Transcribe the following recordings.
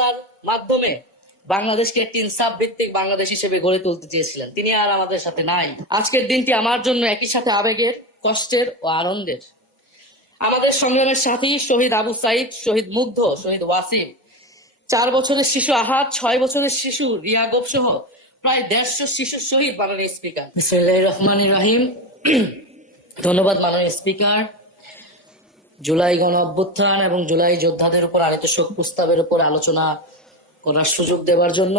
তার মাধ্যমে বাংলাদেশকে একটি ইনসাফ ভিত্তিক বাংলাদেশ হিসেবে গড়ে তুলতে চেয়েছিলেন, তিনি আর আমাদের সাথে নাই। আজকের দিনটি আমার জন্য একই সাথে আবেগের, কষ্টের ও আনন্দের। আমাদের সংগ্রামের সাথী শহীদ আবু সাইদ, শহীদ মুগ্ধ, শহীদ ওয়াসিম, 4 বছরের শিশু আহাদ, 6 বছরের শিশু রিয়া গোপ সহ প্রায় 150 শিশু শহীদ। মাননীয় স্পিকার, বিসমিল্লাহির রহমানির রহিম। ধন্যবাদ মাননীয় স্পিকার। জুলাই গণ অভ্যুত্থান এবং জুলাই যোদ্ধাদের উপর আনিত শোক প্রস্তাবের উপর আলোচনা করার সুযোগ দেওয়ার জন্য।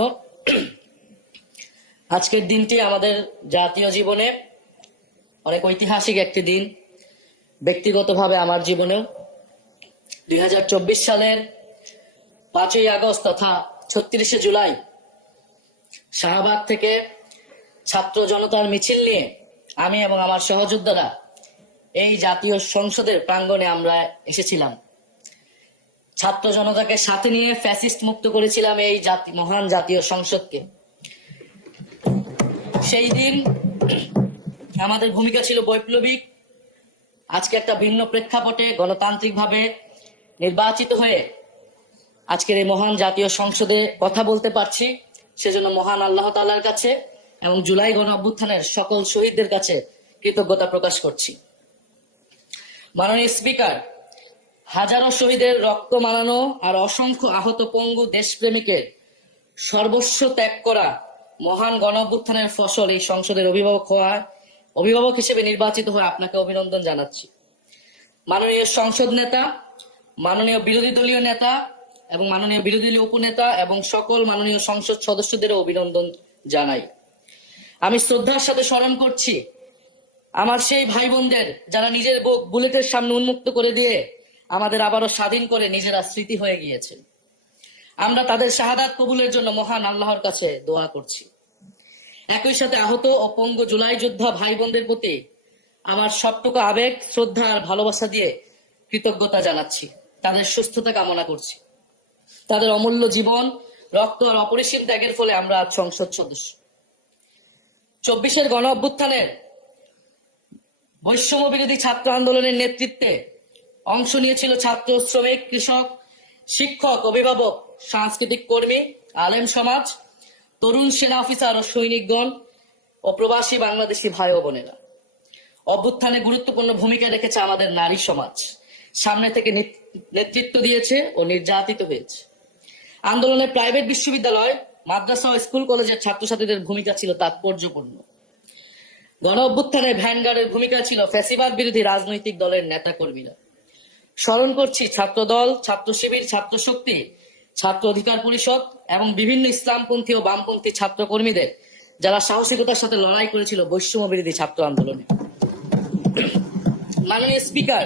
আজকের দিনটি আমাদের জাতীয় জীবনে অনেক ঐতিহাসিক একটি দিন, ব্যক্তিগতভাবে আমার জীবনেও। 2024 সালের 5ই আগস্ট তথা 36শে জুলাই শাহবাগ থেকে ছাত্র জনতার মিছিল নিয়ে আমি এবং আমার সহযোদ্ধারা এই জাতীয় সংসদের প্রাঙ্গণে আমরা এসেছিলাম। ছাত্র জনতাকে সাথে নিয়ে ফ্যাসিস্ট মুক্ত করেছিলাম এই মহান জাতীয় সংসদকে। সেই দিন আমাদের ভূমিকা ছিল বৈপ্লবিক। আজকে একটা ভিন্ন প্রেক্ষাপটে গণতান্ত্রিকভাবে নির্বাচিত হয়ে আজকের এই মহান জাতীয় সংসদে কথা বলতে পারছি, সেজন্য মহান আল্লাহ তাআলার কাছে এবং জুলাই গণ অভ্যুত্থানের সকল শহীদদের কাছে কৃতজ্ঞতা প্রকাশ করছি। মাননীয় স্পিকার, হাজারো শহীদের রক্ত মানানো আর অসংখ্য আহত পঙ্গু দেশপ্রেমিকের সর্বস্ব ত্যাগ করা মহান গণ অভ্যুত্থানের ফসল এই সংসদের অভিভাবক হিসেবে নির্বাচিত হয়ে আপনাকে অভিনন্দন জানাচ্ছি। মাননীয় সংসদ নেতা, মাননীয় বিরোধী দলীয় নেতা এবং মাননীয় বিরোধী দলীয় উপনেতা এবং সকল মাননীয় সংসদ সদস্যদেরও অভিনন্দন জানাই। আমি শ্রদ্ধার সাথে স্মরণ করছি আমার সেই ভাই বোনদের যারা নিজের বুক বুলেটের সামনে উন্মুক্ত করে দিয়ে আমাদের আবারও স্বাধীন করে নিজেরা স্মৃতি হয়ে গিয়েছে। আমরা তাদের শাহাদাত কবুলের জন্য মহান আল্লাহর কাছে দোয়া করছি। একই সাথে আহত ও পঙ্গু জুলাই যোদ্ধা ভাই বোনদের প্রতি আমার সবটুকু আবেগ, শ্রদ্ধা আর ভালোবাসা দিয়ে কৃতজ্ঞতা জানাচ্ছি। তাদের সুস্থতা কামনা করছি। তাদের অমূল্য জীবন, রক্ত আর অপরিসীম ত্যাগের ফলে আমরা আজ সংসদ সদস্য। 24-এর গণ অভ্যুত্থানের বৈষম্য বিরোধী ছাত্র আন্দোলনের নেতৃত্বে অংশ নিয়েছিল ছাত্র, শ্রমিক, কৃষক, শিক্ষক, অভিভাবক, সাংস্কৃতিক কর্মী, আলেম সমাজ, তরুণ সেনা অফিসার ও সৈনিকগণ ও প্রবাসী বাংলাদেশি ভাই ও বোনেরা। অভ্যুত্থানে গুরুত্বপূর্ণ ভূমিকা রেখেছে আমাদের নারী সমাজ, সামনে থেকে নেতৃত্ব দিয়েছে ও নির্যাতিত হয়েছে। আন্দোলনে প্রাইভেট বিশ্ববিদ্যালয়, মাদ্রাসা ও স্কুল কলেজের ছাত্রছাত্রীদের ভূমিকা ছিল তাৎপর্যপূর্ণ। গণ অভ্যুত্থানে ভ্যানগার্ডের ভূমিকা ছিল ফ্যাসিবাদ বিরোধী রাজনৈতিক দলের নেতা কর্মীরা। স্মরণ করছি ছাত্র দল, ছাত্র শিবির, ছাত্র শক্তি, ছাত্র অধিকার পরিষদ এবং বিভিন্ন ইসলামপন্থী ও বামপন্থী ছাত্র কর্মীদের যারা সাহসিকতার সাথে লড়াই করেছিল বৈষম্য বিরোধী ছাত্র আন্দোলনে। মাননীয় স্পিকার,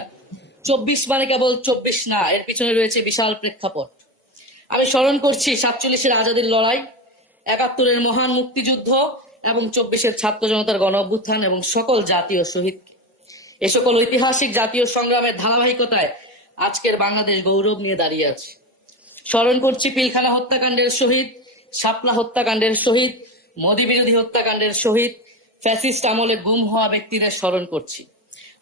24 মানে কেবল 24 না, এর পিছনে রয়েছে বিশাল প্রেক্ষাপট। আমি স্মরণ করছি 47-এর আজাদীর লড়াই, 71-এর মহান মুক্তিযুদ্ধ এবং 24-এর ছাত্র জনতার গণ অভ্যুত্থান এবং সকল জাতীয় শহীদ। এ সকল ঐতিহাসিক জাতীয় সংগ্রামের ধারাবাহিকতায় আজকের বাংলাদেশ গৌরব নিয়ে দাঁড়িয়ে আছে। স্মরণ করছি পিলখানা হত্যাকাণ্ডের শহীদ, শাপলা হত্যাকাণ্ডের শহীদ, মোদী বিরোধী হত্যাকাণ্ডের শহীদ, ফ্যাসিস্ট আমলে গুম হওয়া ব্যক্তিদের স্মরণ করছি।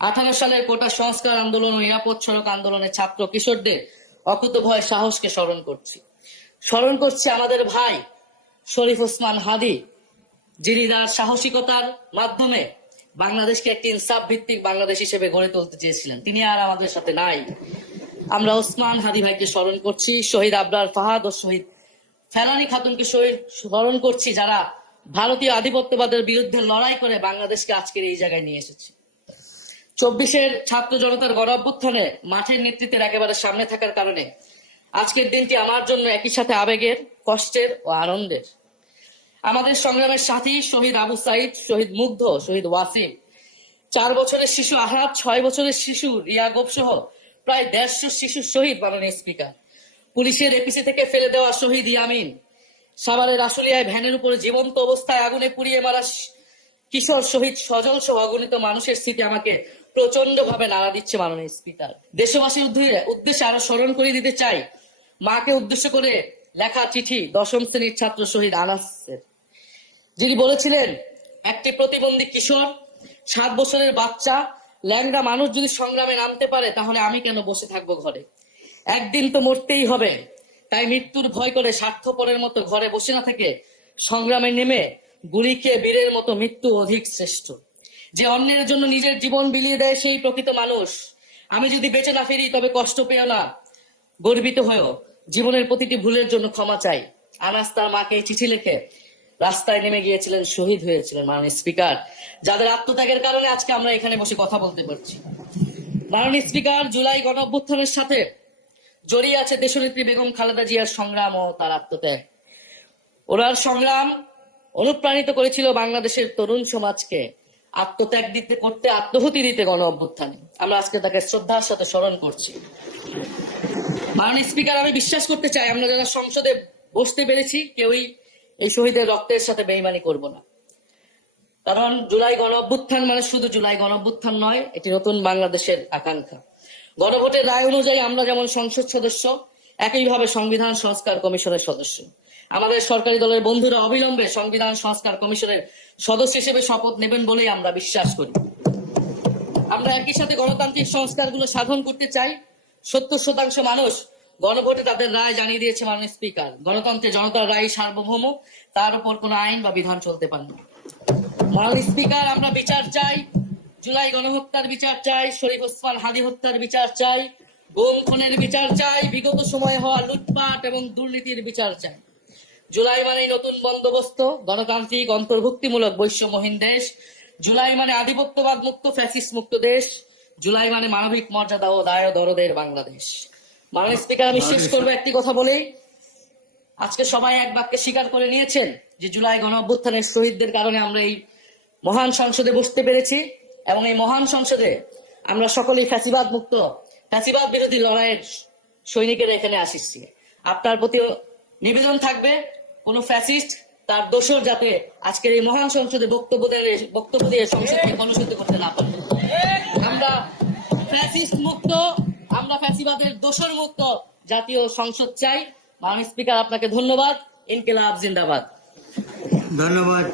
18 সালের কোটা সংস্কার আন্দোলন ও নিরাপদ সড়ক আন্দোলনে ছাত্র কিশোরদের অকুতোভয় সাহসকে স্মরণ করছি। স্মরণ করছি আমাদের ভাই শরীফ ওসমান হাদী, যিনি তার সাহসিকতার মাধ্যমে বাংলাদেশকে একটি ইনসাফ ভিত্তিক বাংলাদেশ হিসেবে গড়ে তুলতে চেয়েছিলেন, তিনি আর আমাদের সাথে নাই। আমরা ওসমান হাদী ভাইকে স্মরণ করছি। শহীদ আবরার ফাহাদ ও শহীদ ফেলানী খাতুনকে স্মরণ করছি, যারা ভারতীয় আধিপত্যবাদের বিরুদ্ধে লড়াই করে বাংলাদেশকে আজকের এই জায়গায় নিয়ে এসেছে। 24-এর ছাত্র জনতার গণ অভ্যুত্থানে মাঠের নেতৃত্বের একেবারে সামনে থাকার কারণে আজকের দিনটি আমার জন্য একই সাথে আবেগের, কষ্টের ও আনন্দের। আমাদের সংগ্রামের সাথী শহীদ আবু সাইদ, শহীদ মুগ্ধ, শহীদ ওয়াসিম, 4 বছরের শিশু আহাদ, 6 বছরের শিশু রিয়া গোপ সহ প্রায় 150 শিশু শহীদ। মাননীয় স্পিকার, পুলিশের এপিসি থেকে ফেলে দেওয়া শহীদ ইয়ামিন, সাভারের আশুলিয়ায় ভ্যানের উপরে জীবন্ত অবস্থায় আগুনে পুড়িয়ে মারা কিশোর শহীদ সজল সহ অগণিত মানুষের স্মৃতি আমাকে প্রচন্ড ভাবে নাড়া দিচ্ছে। মাননীয় স্পিকার, দেশবাসীর উদ্দেশ্যে আরো স্মরণ করে দিতে চাই মাকে উদ্দেশ্য করে লেখা চিঠি 10ম শ্রেণীর ছাত্র শহীদ আনাসের, যিনি বলেছিলেন, একটি প্রতিবন্ধী কিশোর, 7 বছরের বাচ্চা, ল্যাংড়া মানুষ যদি সংগ্রামে নামতে পারে তাহলে আমি কেন বসে থাকবো ঘরে? একদিন তো মরতেই হবে। তাই মৃত্যুর ভয় করে স্বার্থপরের মতো ঘরে বসে না থেকে সংগ্রামে নেমে গুলি খেয়ে বীরের মতো মৃত্যু অধিক শ্রেষ্ঠ। যে অন্যের জন্য নিজের জীবন বিলিয়ে দেয় সেই প্রকৃত মানুষ। আমি যদি বেঁচে না ফিরি তবে কষ্ট পেও না, গর্বিত হয়েও জীবনের প্রতিটি ভুলের জন্য ক্ষমা চাই। আনাস তার মাকে এই চিঠি লিখে রাস্তায় নেমে গিয়েছিলেন, শহীদ হয়েছিলেন মাননীয় স্পিকার, যাদের আত্মত্যাগের কারণে আজকে আমরা এখানে বসে কথা বলতে পারছি। মাননীয় স্পিকার, জুলাই গণ অভ্যুত্থানের সাথে জড়িয়ে আছে দেশনেত্রী বেগম খালেদা জিয়ার সংগ্রাম ও তার আত্মত্যাগ। ওনার সংগ্রাম অনুপ্রাণিত করেছিল বাংলাদেশের তরুণ সমাজকে আত্মত্যাগ করতে, আত্মহুতি দিতে গণ অভ্যুত্থানে। আমরা আজকে তাকে শ্রদ্ধার সাথে স্মরণ করছি। মাননীয় স্পিকার, আমি বিশ্বাস করতে চাই আমরা যারা সংসদে বসতে পেরেছি কেউই এই শহীদের রক্তের সাথে বেইমানি করব না। কারণ জুলাই গণ অভ্যুত্থান মানে শুধু জুলাই গণ অভ্যুত্থান নয়, এটি নতুন বাংলাদেশের আকাঙ্ক্ষা। গণভোটের রায় অনুযায়ী আমরা যেমন সংসদ সদস্য, একইভাবে সংবিধান সংস্কার কমিশনের সদস্য। আমাদের সরকারি দলের বন্ধুরা অবিলম্বে সংবিধান সংস্কার কমিশনের সদস্য হিসেবে শপথ নেবেন বলেই আমরা বিশ্বাস করি। আমরা একই সাথে গণতান্ত্রিক সংস্কারগুলো সাধন করতে চাই। 70% মানুষ গণভোটে তাদের রায় জানিয়ে দিয়েছে মাননীয় স্পিকার। গণতন্ত্রে জনতার রায় সার্বভৌম, তার উপর কোনো আইন বা বিধান চলতে পারে না। মাননীয় স্পিকার, আমরা বিচার চাই, জুলাই গণহত্যার বিচার চাই, শরীফ ওসমান হাদী হত্যার বিচার চাই, গুম খুনের বিচার চাই, বিগত সময়ে হওয়া লুটপাট এবং দুর্নীতির বিচার চাই। জুলাই মানে নতুন বন্দোবস্ত, গণতান্ত্রিক অন্তর্ভুক্তিমূলক বৈষম্যহীন দেশ। জুলাই মানে আধিপত্যবাদ মুক্ত, ফ্যাসিস্ট মুক্ত দেশ। জুলাই মানে মানবিক মর্যাদা ও দায় দরদের বাংলাদেশ। মাননীয় স্পিকার, আমি শেষ করবো একটি কথা বলেই। আজকে সবাই এক বাক্যে স্বীকার করে নিয়েছেন যে জুলাই গণ অভ্যুত্থানের শহীদদের কারণে আমরা এই মহান সংসদে বসতে পেরেছি এবং এই মহান সংসদে আমরা সকলেই ফ্যাসিবাদ মুক্ত, ফ্যাসিবাদ বিরোধী লড়াইয়ের সৈনিকেরা এখানে আসিছি। আপনার প্রতি নিবেদন থাকবে কোন ফ্যাসিস্ট তার দোষর যাতে আজকের এই মহান সংসদে বক্তব্য দিয়ে সংসদকে কলুষিত করতে না পারে। আমরা ফ্যাসিস্ট মুক্ত, আমরা ফ্যাসিবাদের দোষর মুক্ত জাতীয় সংসদ চাই। মাননীয় স্পিকার, আপনাকে ধন্যবাদ। ইনকিলাব জিন্দাবাদ। ধন্যবাদ।